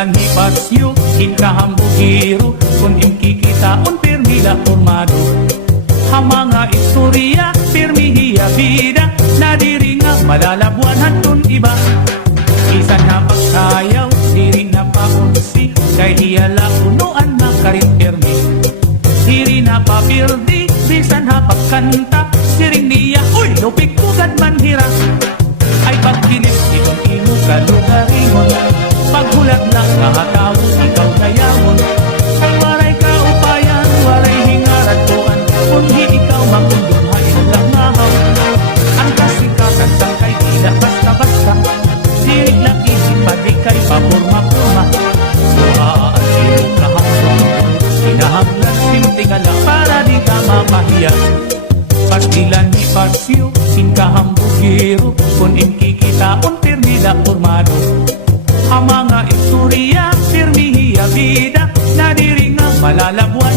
Pastilan ni pasyo, inkahambugiro, kung imkikita un permila formado. Hamanga istorya, permihiya bida, nadiri nga malalabuan hantun iba. Isan na pagsayaw, diri na paunsi, kay hiyala unuan na karin permi. Diri na papirdi, bisan ha pagkanta, siring niya, uy, lupik kugad manhira. Ay pagkinis, itong imo kalugaringon, paghulat lang kahataw, ikaw kayamon. Waray ka upayan, waray hingaran tuan, kunhi ikaw makundunghay lang mahaw. Ang kasikatan sang kay tila basta-basta, dirig lang isip pati kay papurma-purma. Buhaan iyong kahapon, sinahanglan simtingala para di ka mapahiya. Pastilan ni pasyo, inkahambugiro, kung imkikita un permila formado. Ang mga istorya, permihiya bida, nadiri nga malalabuan